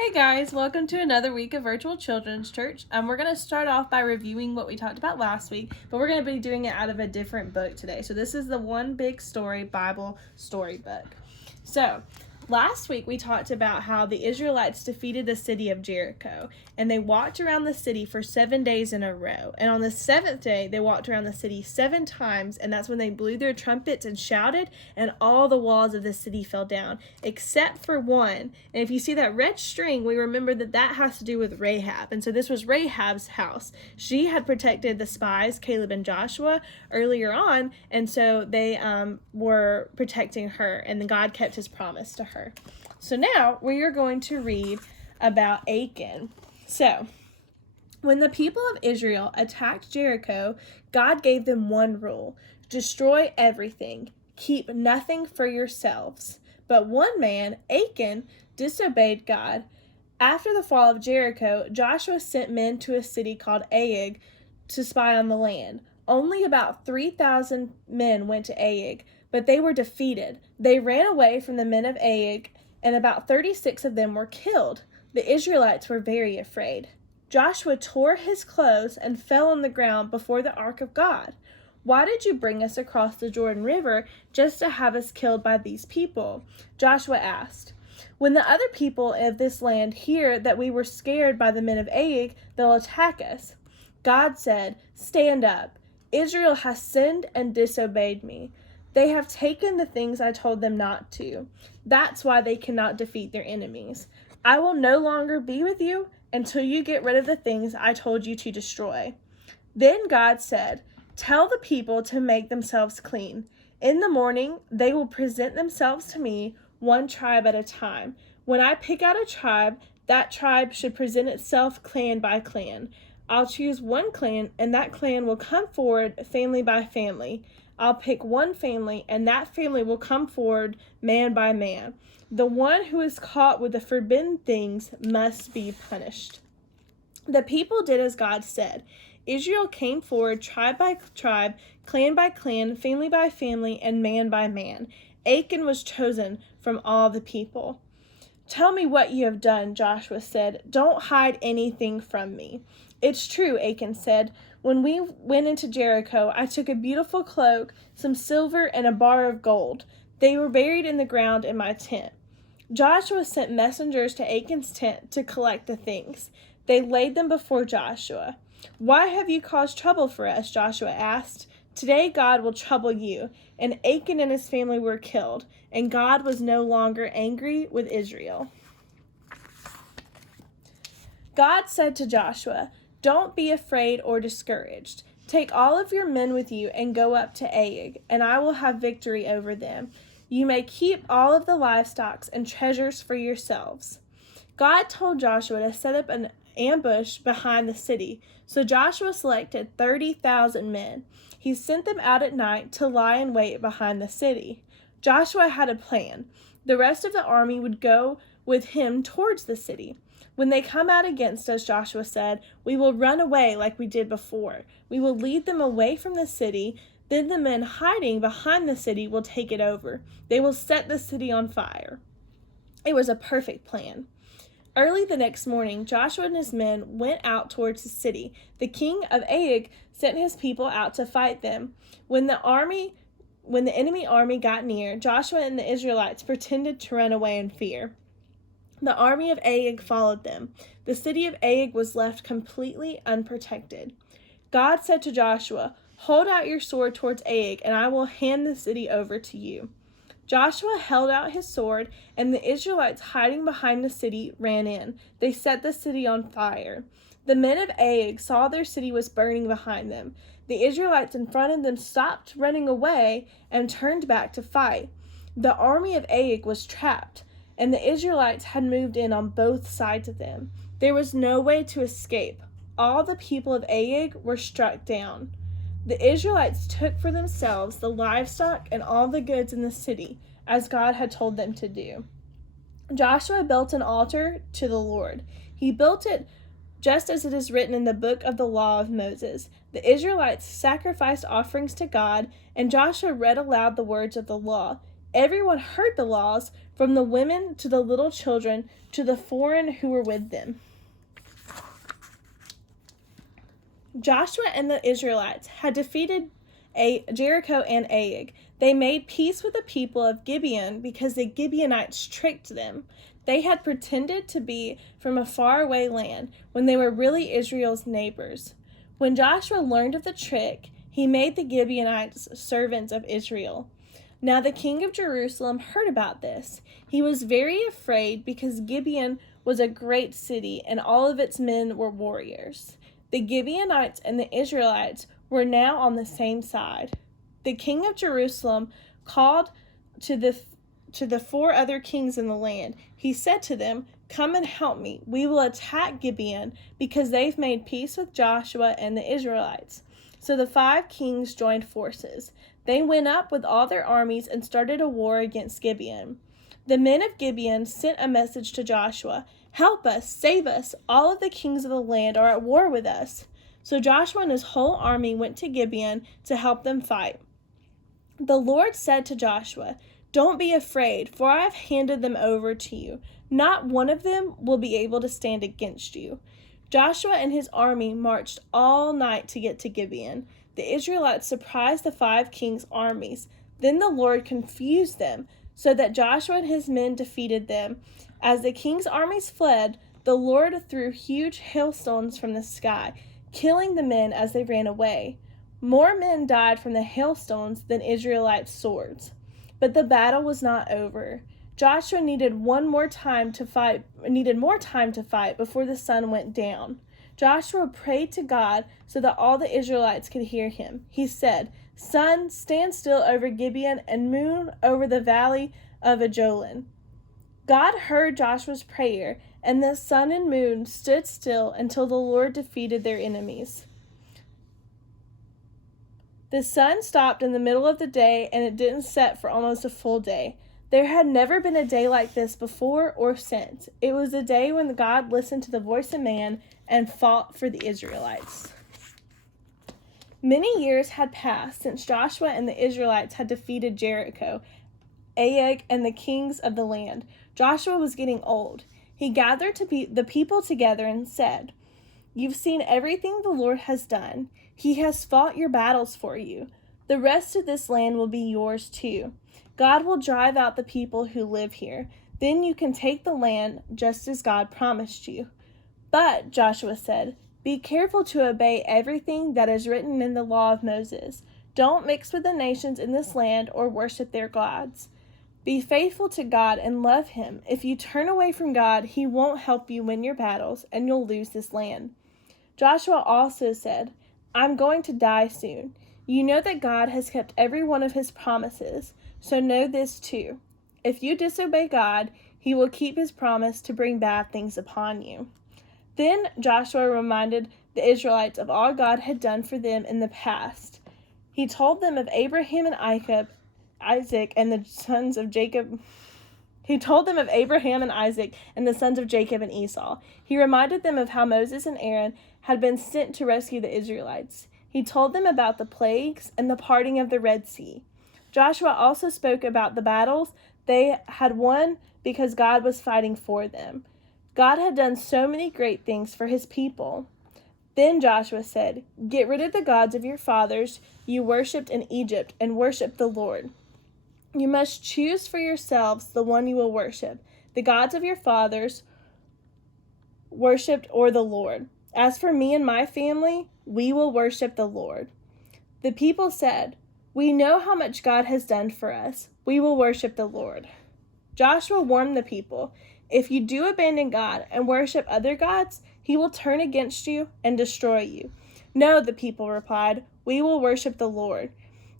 Hey guys, welcome to another week of Virtual Children's Church. We're going to start off by reviewing what we talked about last week, but we're going to be doing it out of a different book today. So this is the One Big Story Bible Storybook. So last week we talked about how the Israelites defeated the city of Jericho, and they walked around the city for 7 days in a row. And on the seventh day, they walked around the city 7 times, and that's when they blew their trumpets and shouted, and all the walls of the city fell down, except for one. And if you see that red string, we remember that that has to do with Rahab. And so this was Rahab's house. She had protected the spies, Caleb and Joshua, earlier on, and so they were protecting her, and God kept his promise to her. So now we are going to read about Achan. So, when the people of Israel attacked Jericho, God gave them one rule: destroy everything, keep nothing for yourselves. But one man, Achan, disobeyed God. After the fall of Jericho, Joshua sent men to a city called Ai to spy on the land. Only about 3,000 men went to Ai, but they were defeated. They ran away from the men of Ai, and about 36 of them were killed. The Israelites were very afraid. Joshua tore his clothes and fell on the ground before the ark of God. Why did you bring us across the Jordan River just to have us killed by these people? Joshua asked. When the other people of this land hear that we were scared by the men of Ai, they'll attack us. God said, stand up. Israel has sinned and disobeyed me. They have taken the things I told them not to. That's why they cannot defeat their enemies. I will no longer be with you until you get rid of the things I told you to destroy. Then God said, tell the people to make themselves clean. In the morning, they will present themselves to me, one tribe at a time. When I pick out a tribe, that tribe should present itself clan by clan. I'll choose one clan, and that clan will come forward family by family. I'll pick one family, and that family will come forward man by man. The one who is caught with the forbidden things must be punished. The people did as God said. Israel came forward tribe by tribe, clan by clan, family by family, and man by man. Achan was chosen from all the people. Tell me what you have done, Joshua said. Don't hide anything from me. It's true, Achan said. When we went into Jericho, I took a beautiful cloak, some silver, and a bar of gold. They were buried in the ground in my tent. Joshua sent messengers to Achan's tent to collect the things. They laid them before Joshua. Why have you caused trouble for us? Joshua asked. Today God will trouble you. And Achan and his family were killed, and God was no longer angry with Israel. God said to Joshua, don't be afraid or discouraged. Take all of your men with you and go up to Ai, and I will have victory over them. You may keep all of the livestock and treasures for yourselves. God told Joshua to set up an ambush behind the city, so Joshua selected 30,000 men. He sent them out at night to lie in wait behind the city. Joshua had a plan. The rest of the army would go with him towards the city. When they come out against us, Joshua said, we will run away like we did before. We will lead them away from the city. Then the men hiding behind the city will take it over. They will set the city on fire. It was a perfect plan. Early the next morning, Joshua and his men went out towards the city. The king of Ai sent his people out to fight them. When the enemy army got near, Joshua and the Israelites pretended to run away in fear. The army of Ai followed them. The city of Ai was left completely unprotected. God said to Joshua, hold out your sword towards Ai, and I will hand the city over to you. Joshua held out his sword, and the Israelites hiding behind the city ran in. They set the city on fire. The men of Ai saw their city was burning behind them. The Israelites in front of them stopped running away and turned back to fight. The army of Ai was trapped, and the Israelites had moved in on both sides of them. There was no way to escape. All the people of Ai were struck down. The Israelites took for themselves the livestock and all the goods in the city, as God had told them to do. Joshua built an altar to the Lord. He built it just as it is written in the book of the law of Moses. The Israelites sacrificed offerings to God, and Joshua read aloud the words of the law. Everyone heard the laws from the women to the little children to the foreign who were with them. Joshua and the Israelites had defeated Jericho and Ai. They made peace with the people of Gibeon because the Gibeonites tricked them. They had pretended to be from a faraway land when they were really Israel's neighbors. When Joshua learned of the trick, he made the Gibeonites servants of Israel. Now the king of Jerusalem heard about this. He was very afraid because Gibeon was a great city and all of its men were warriors. The Gibeonites and the Israelites were now on the same side. The king of Jerusalem called to the 4 other kings in the land. He said to them, "Come and help me. We will attack Gibeon because they've made peace with Joshua and the Israelites." So the 5 kings joined forces. They went up with all their armies and started a war against Gibeon. The men of Gibeon sent a message to Joshua, "Help us, save us. All of the kings of the land are at war with us." So Joshua and his whole army went to Gibeon to help them fight. The Lord said to Joshua, "Don't be afraid, for I have handed them over to you. Not one of them will be able to stand against you." Joshua and his army marched all night to get to Gibeon. The Israelites surprised the 5 kings' armies. Then the Lord confused them, so that Joshua and his men defeated them. As the king's armies fled, the Lord threw huge hailstones from the sky, killing the men as they ran away. More men died from the hailstones than Israelite swords. But the battle was not over. Joshua needed more time to fight before the sun went down. Joshua prayed to God so that all the Israelites could hear him. He said, "Sun, stand still over Gibeon, and moon over the valley of Ajalon." God heard Joshua's prayer, and the sun and moon stood still until the Lord defeated their enemies. The sun stopped in the middle of the day, and it didn't set for almost a full day. There had never been a day like this before or since. It was a day when God listened to the voice of man and fought for the Israelites. Many years had passed since Joshua and the Israelites had defeated Jericho, Ai, and the kings of the land. Joshua was getting old. He gathered the people together and said, "You've seen everything the Lord has done. He has fought your battles for you. The rest of this land will be yours too. God will drive out the people who live here. Then you can take the land just as God promised you." "But," Joshua said, "be careful to obey everything that is written in the law of Moses. Don't mix with the nations in this land or worship their gods. Be faithful to God and love him. If you turn away from God, he won't help you win your battles, and you'll lose this land." Joshua also said, "I'm going to die soon. You know that God has kept every one of his promises, so know this too. If you disobey God, he will keep his promise to bring bad things upon you." Then Joshua reminded the Israelites of all God had done for them in the past. He told them of Abraham and Isaac and the sons of Jacob. He told them of Abraham and Isaac and the sons of Jacob and Esau. He reminded them of how Moses and Aaron had been sent to rescue the Israelites. He told them about the plagues and the parting of the Red Sea. Joshua also spoke about the battles they had won because God was fighting for them. God had done so many great things for his people. Then Joshua said, "Get rid of the gods of your fathers you worshipped in Egypt and worship the Lord. You must choose for yourselves the one you will worship. The gods of your fathers worshipped or the Lord. As for me and my family, we will worship the Lord." The people said, "We know how much God has done for us. We will worship the Lord." Joshua warned the people, "If you do abandon God and worship other gods, he will turn against you and destroy you." "No," the people replied, "we will worship the Lord."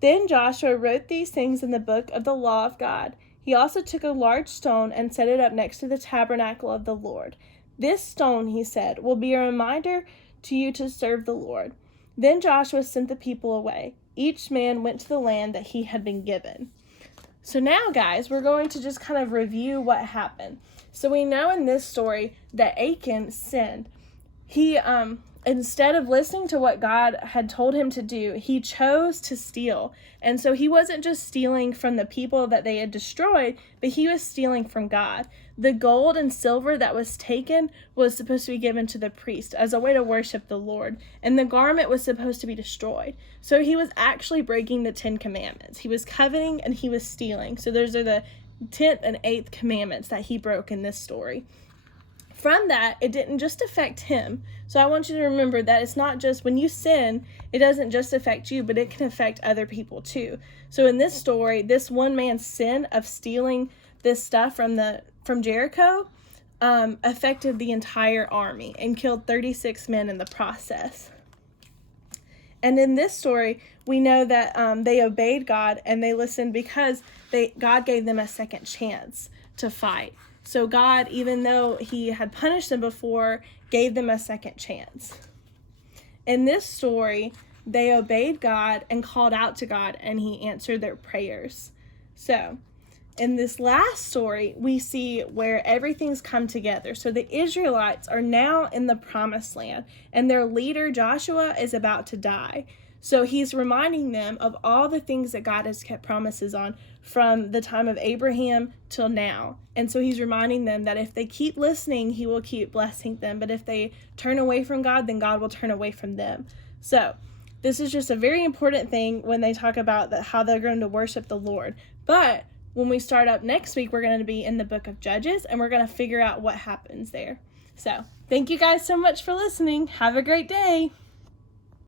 Then Joshua wrote these things in the book of the law of God. He also took a large stone and set it up next to the tabernacle of the Lord. "This stone," he said, "will be a reminder to you to serve the Lord." Then Joshua sent the people away. Each man went to the land that he had been given. So now, guys, we're going to just kind of review what happened. So we know in this story that Achan sinned. instead of listening to what God had told him to do, he chose to steal. And so he wasn't just stealing from the people that they had destroyed, but he was stealing from God. The gold and silver that was taken was supposed to be given to the priest as a way to worship the Lord. And the garment was supposed to be destroyed. So he was actually breaking the 10 commandments. He was coveting and he was stealing. So those are the 10th and 8th commandments that he broke in this story. From that, it didn't just affect him. So I want you to remember that it's not just when you sin, it doesn't just affect you, but it can affect other people too. So in this story, this one man's sin of stealing this stuff from Jericho affected the entire army and killed 36 men in the process. And in this story, we know that they obeyed God and they listened because God gave them a second chance to fight. So God, even though he had punished them before, gave them a second chance. In this story, they obeyed God and called out to God, and he answered their prayers. So in this last story, we see where everything's come together. So the Israelites are now in the promised land, and their leader, Joshua, is about to die. So he's reminding them of all the things that God has kept promises on from the time of Abraham till now. And so he's reminding them that if they keep listening, he will keep blessing them. But if they turn away from God, then God will turn away from them. So this is just a very important thing when they talk about how they're going to worship the Lord. But when we start up next week, we're going to be in the book of Judges, and we're going to figure out what happens there. So thank you guys so much for listening. Have a great day.